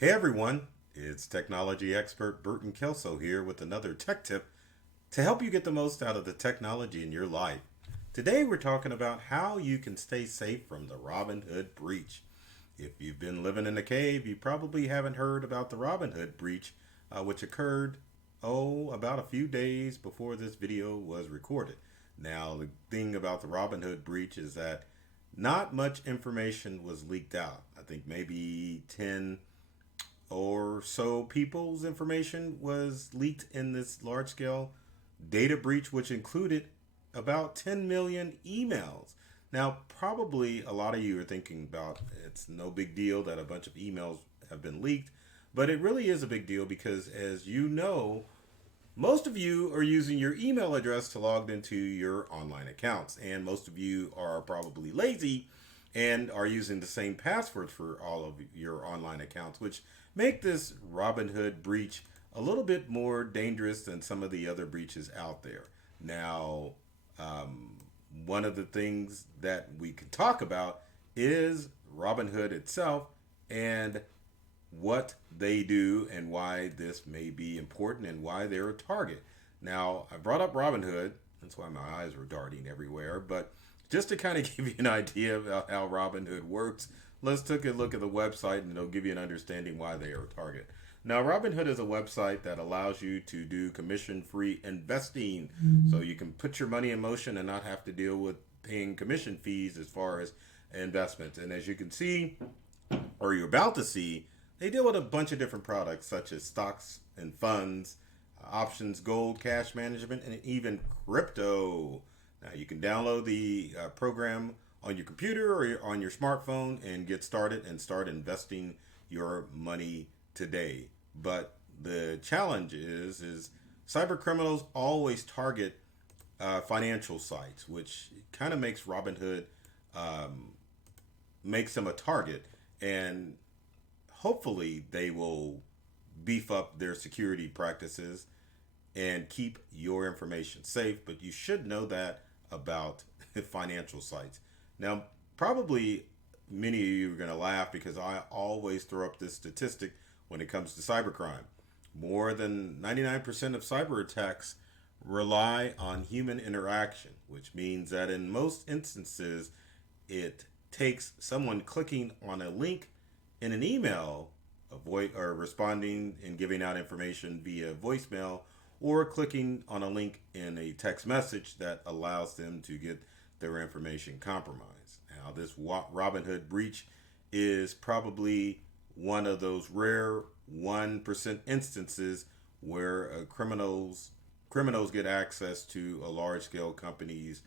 Hey everyone, it's technology expert Burton Kelso here with another tech tip to help you get the most out of the technology in your life. Today we're talking about how you can stay safe from the Robinhood breach. If you've been living in a cave, you probably haven't heard about the Robinhood breach, which occurred, about a few days before this video was recorded. Now, the thing about the Robinhood breach is that not much information was leaked out. I think maybe 10 or so people's information was leaked in this large scale data breach, which included about 10 million emails. Now, probably a lot of you are thinking about it's no big deal that a bunch of emails have been leaked, but it really is a big deal because, as you know, most of you are using your email address to log into your online accounts, and most of you are probably lazy and are using the same passwords for all of your online accounts, which make this Robinhood breach a little bit more dangerous than some of the other breaches out there. Now, um, one of the things that we could talk about is Robinhood itself and what they do and why this may be important and why they're a target. Now, I brought up Robinhood, that's why my eyes were darting everywhere, but just to kind of give you an idea about how Robinhood works, let's take a look at the website and it'll give you an understanding why they are a target. Now, Robinhood is a website that allows you to do commission free investing. So you can put your money in motion and not have to deal with paying commission fees as far as investments. And as you can see, or you're about to see, they deal with a bunch of different products such as stocks and funds, options, gold, cash management, and even crypto. Now you can download the program on your computer or on your smartphone and get started and start investing your money today. But the challenge is cyber criminals always target financial sites, which kind of makes Robinhood makes them a target, and hopefully they will beef up their security practices and keep your information safe. But you should know that about financial sites. Now, probably many of you are going to laugh because I always throw up this statistic when it comes to cybercrime. More than 99% of cyber attacks rely on human interaction, which means that in most instances, it takes someone clicking on a link in an email, or responding and giving out information via voicemail, or clicking on a link in a text message that allows them to get their information compromised. Now, this Robinhood breach is probably one of those rare 1% instances where criminals get access to a large scale company's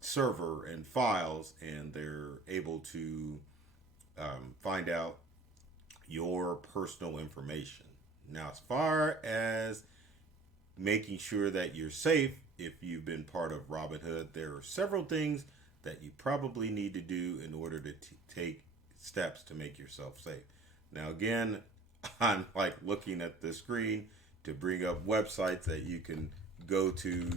server and files, and they're able to find out your personal information. Now, as far as making sure that you're safe, if you've been part of Robinhood, there are several things that you probably need to do in order to take steps to make yourself safe. Now, again, I'm like looking at the screen to bring up websites that you can go to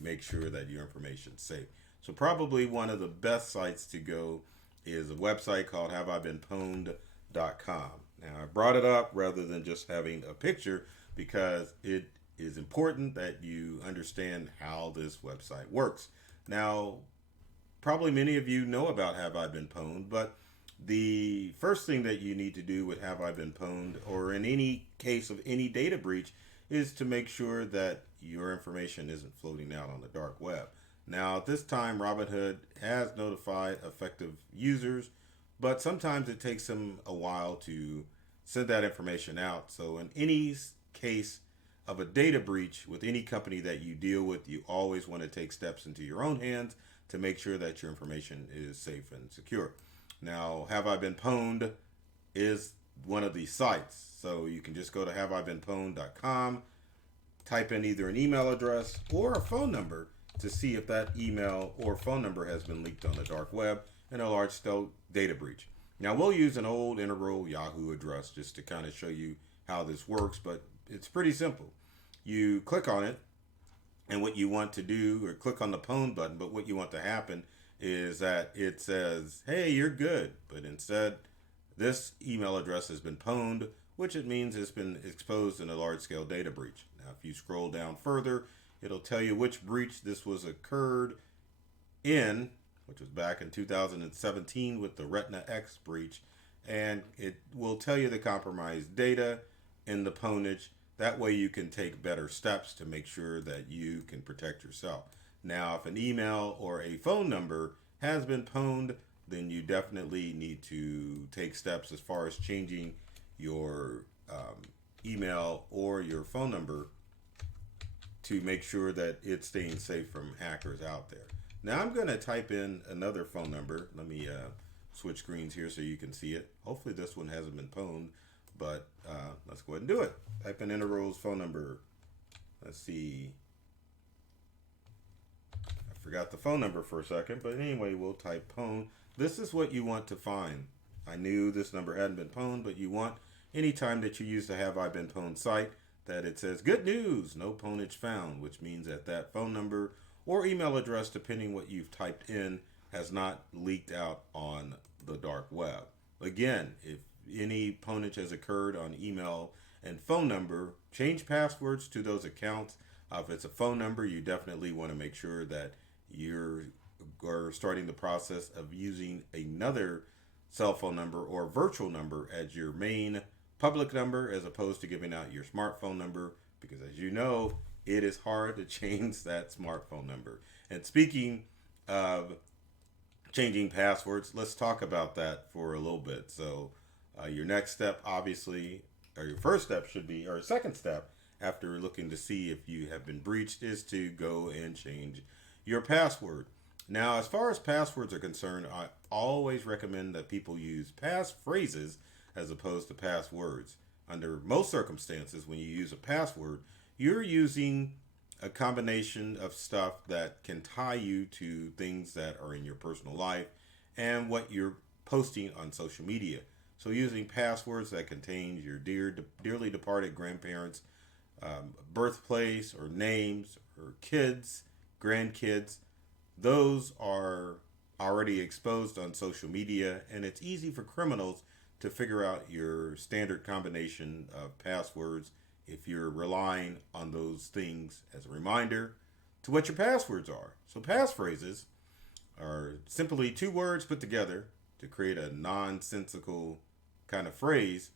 make sure that your information is safe. So, probably one of the best sites to go is a website called HaveIBeenPwned.com. Now, I brought it up rather than just having a picture because it is important that you understand how this website works. Now, probably many of you know about Have I Been Pwned, but the first thing that you need to do with Have I Been Pwned, or in any case of any data breach, is to make sure that your information isn't floating out on the dark web. Now, at this time, Robinhood has notified affected users, but sometimes it takes them a while to send that information out. So, in any case of a data breach with any company that you deal with, you always want to take steps into your own hands to make sure that your information is safe and secure. Now, Have I Been Pwned is one of these sites. So you can just go to haveibeenpwned.com, type in either an email address or a phone number to see if that email or phone number has been leaked on the dark web in a large scale data breach. Now, we'll use an old Integral Yahoo address just to kind of show you how this works, but it's pretty simple. You click on it, and what you want to do, or click on the Pwned button, but what you want to happen is that it says, hey, you're good. But instead, This email address has been pwned, which it means it's been exposed in a large-scale data breach. Now, if you scroll down further, it'll tell you which breach this was occurred in, which was back in 2017 with the Retina X breach, and it will tell you the compromised data in the pwnage. That way you can take better steps to make sure that you can protect yourself. Now, if an email or a phone number has been pwned, then you definitely need to take steps as far as changing your email or your phone number to make sure that it's staying safe from hackers out there. Now I'm going to type in another phone number. Let me switch screens here so you can see it. Hopefully this one hasn't been pwned, but let's go ahead and do it. Type in Interrol's phone number. Let's see. I forgot the phone number for a second, but anyway, we'll type pwn. This is what you want to find. I knew this number hadn't been pwned, but you want anytime that you use the Have I Been Pwned site that it says good news, no pwnage found, which means that that phone number or email address, depending what you've typed in, has not leaked out on the dark web. Again, if any pwnage has occurred on email and phone number, change passwords to those accounts. If it's a phone number, you definitely want to make sure that you're starting the process of using another cell phone number or virtual number as your main public number, as opposed to giving out your smartphone number, because as you know, it is hard to change that smartphone number. And speaking of changing passwords, let's talk about that for a little bit. So your next step, obviously, or your first step should be, or second step after looking to see if you have been breached, is to go and change your password. Now, as far as passwords are concerned, I always recommend that people use passphrases as opposed to passwords. Under most circumstances, when you use a password, you're using a combination of stuff that can tie you to things that are in your personal life and what you're posting on social media. So using passwords that contain your dearly departed grandparents' birthplace or names or kids, grandkids, those are already exposed on social media, and it's easy for criminals to figure out your standard combination of passwords if you're relying on those things as a reminder to what your passwords are. So passphrases are simply two words put together to create a nonsensical kind of phrase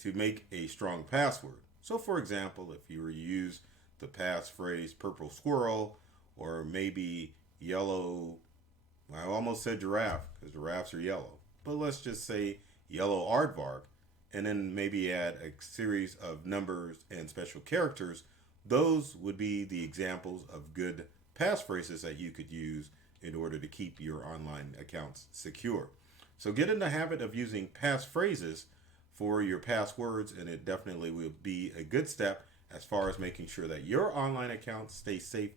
to make a strong password. So for example, if you were to use the passphrase purple squirrel, or maybe yellow, I almost said giraffe because giraffes are yellow, but let's just say yellow aardvark, and then maybe add a series of numbers and special characters, those would be the examples of good passphrases that you could use in order to keep your online accounts secure. So get in the habit of using passphrases for your passwords, and it definitely will be a good step as far as making sure that your online accounts stay safe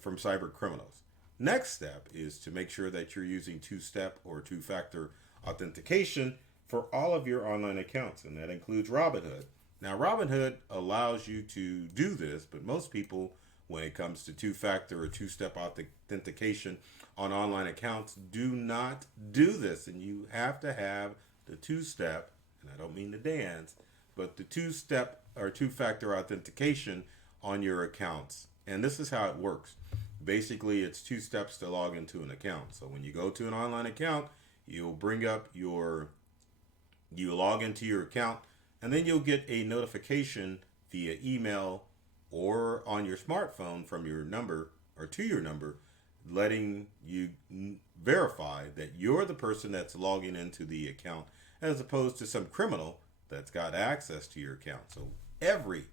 from cyber criminals. Next step is to make sure that you're using two-step or two-factor authentication for all of your online accounts, and that includes Robinhood. Now, Robinhood allows you to do this, but most people, when it comes to two-factor or two-step authentication on online accounts, do not do this, and you have to have the two-step, and I don't mean to dance, but the two-step or two-factor authentication on your accounts. And this is how it works. Basically, it's two steps to log into an account. So when you go to an online account, you'll bring up you log into your account, and then you'll get a notification via email or on your smartphone from your number or to your number, letting you verify that you're the person that's logging into the account, as opposed to some criminal that's got access to your account. So every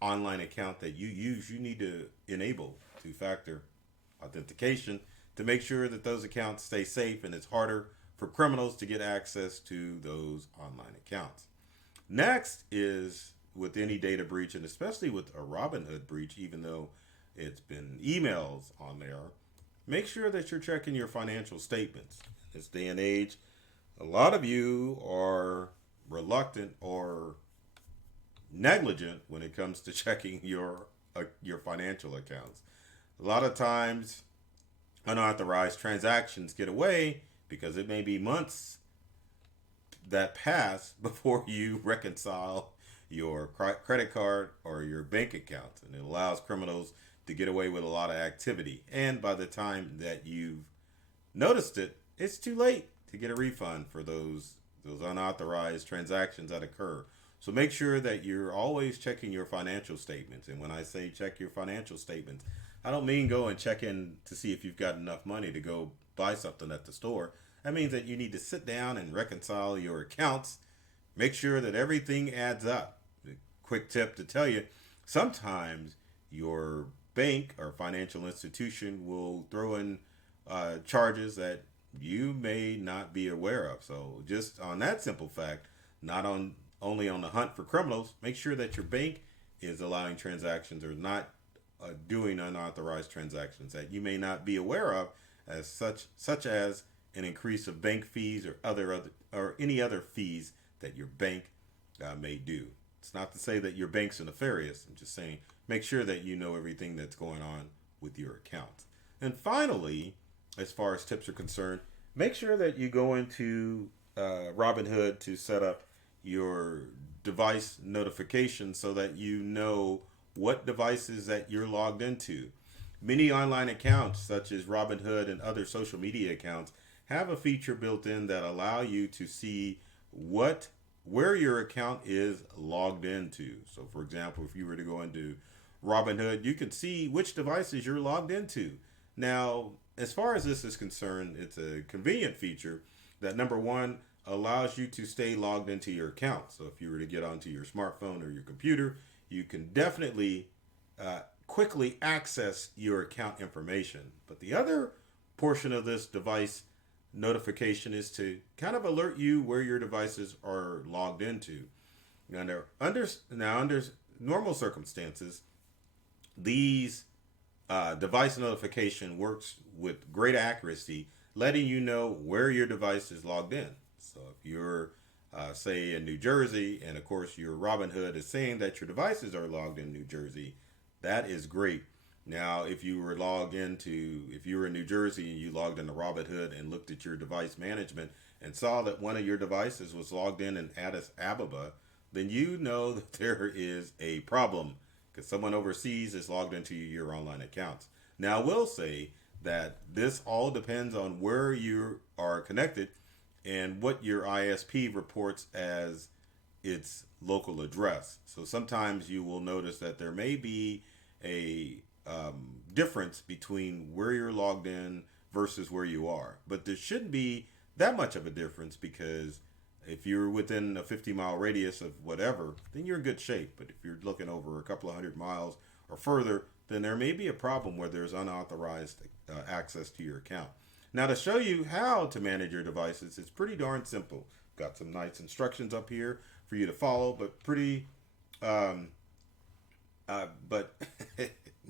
online account that you use, you need to enable two-factor authentication to make sure that those accounts stay safe, and it's harder for criminals to get access to those online accounts. Next is with any data breach, and especially with a Robinhood breach, even though it's been emails on there, make sure that you're checking your financial statements. In this day and age, a lot of you are reluctant or negligent when it comes to checking your financial accounts. A lot of times, unauthorized transactions get away because it may be months that pass before you reconcile your credit card or your bank account. And it allows criminals to get away with a lot of activity. And by the time that you've noticed it, it's too late to get a refund for those unauthorized transactions that occur. So make sure that you're always checking your financial statements. And when I say check your financial statements, I don't mean go and check in to see if you've got enough money to go buy something at the store. That means that you need to sit down and reconcile your accounts, make sure that everything adds up. A quick tip to tell you, sometimes your bank or financial institution will throw in charges that you may not be aware of. So just on that simple fact, not on only on the hunt for criminals, make sure that your bank is allowing transactions or not doing unauthorized transactions that you may not be aware of, as such as an increase of bank fees or or any other fees that your bank may do. It's not to say that your bank's nefarious. I'm just saying make sure that you know everything that's going on with your account. And finally, as far as tips are concerned, make sure that you go into Robinhood to set up your device notification so that you know what devices that you're logged into. Many online accounts, such as Robinhood and other social media accounts, have a feature built in that allow you to see where your account is logged into. So for example, if you were to go into Robinhood, you can see which devices you're logged into. Now, as far as this is concerned, it's a convenient feature that, number one, allows you to stay logged into your account. So if you were to get onto your smartphone or your computer, you can definitely quickly access your account information. But the other portion of this device notification is to kind of alert you where your devices are logged into. Now, under normal circumstances, these device notification works with great accuracy, letting you know where your device is logged in. So if you're, say, in New Jersey, and of course your Robinhood is saying that your devices are logged in New Jersey, that is great. Now, if you were in New Jersey and you logged into Robinhood and looked at your device management and saw that one of your devices was logged in Addis Ababa, then you know that there is a problem because someone overseas is logged into your online accounts. Now, I will say that this all depends on where you are connected and what your ISP reports as its local address. So sometimes you will notice that there may be a difference between where you're logged in versus where you are. But there shouldn't be that much of a difference because if you're within a 50-mile radius of whatever, then you're in good shape. But if you're looking over a couple of 100 miles or further, then there may be a problem where there's unauthorized access to your account. Now, to show you how to manage your devices, it's pretty darn simple. Got some nice instructions up here for you to follow, but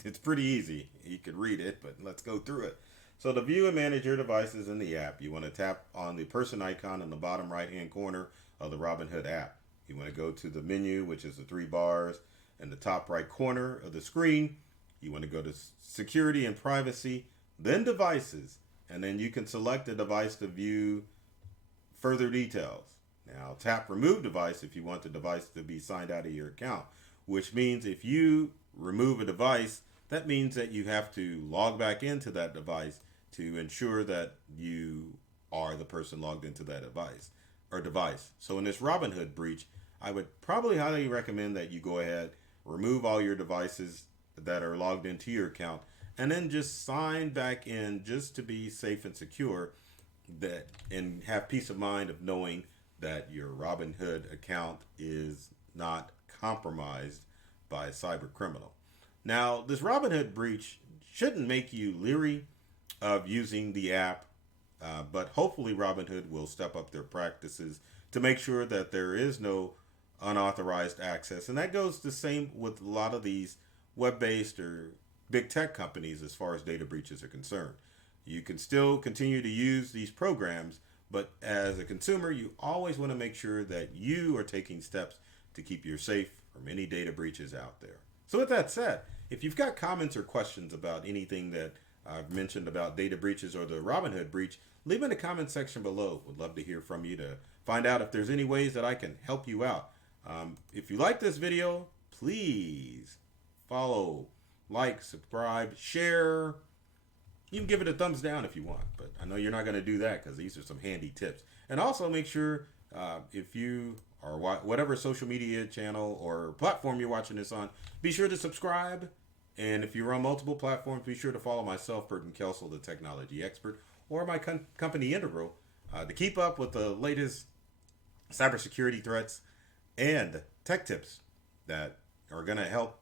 it's pretty easy. You could read it, but let's go through it. So to view and manage your devices in the app, you want to tap on the person icon in the bottom right-hand corner of the Robinhood app. You want to go to the menu, which is the three bars in the top right corner of the screen. You want to go to security and privacy, then devices, and then you can select a device to view further details. Now tap remove device if you want the device to be signed out of your account, which means if you remove a device, that means that you have to log back into that device to ensure that you are the person logged into that device. So in this Robinhood breach, I would probably highly recommend that you go ahead, remove all your devices that are logged into your account, and then just sign back in just to be safe and secure and have peace of mind of knowing that your Robinhood account is not compromised by a cyber criminal. Now, this Robinhood breach shouldn't make you leery of using the app, but hopefully Robinhood will step up their practices to make sure that there is no unauthorized access. And that goes the same with a lot of these web-based or big tech companies as far as data breaches are concerned. You can still continue to use these programs, but as a consumer, you always want to make sure that you are taking steps to keep you safe from any data breaches out there. So with that said, if you've got comments or questions about anything that I've mentioned about data breaches or the Robinhood breach, leave in the comment section below. Would love to hear from you to find out if there's any ways that I can help you out. If you like this video, please follow, like, subscribe, share. You can give it a thumbs down if you want, but I know you're not going to do that because these are some handy tips. And also make sure if you are whatever social media channel or platform you're watching this on, be sure to subscribe. And if you're on multiple platforms, be sure to follow myself, Burton Kelso, the technology expert, or my company Integral to keep up with the latest cybersecurity threats and tech tips that are going to help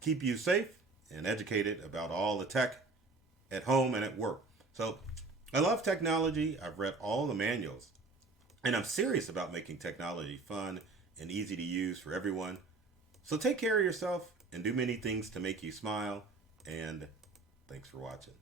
keep you safe and educated about all the tech at home and at work. So I love technology. I've read all the manuals, and I'm serious about making technology fun and easy to use for everyone. So take care of yourself and do many things to make you smile. And thanks for watching.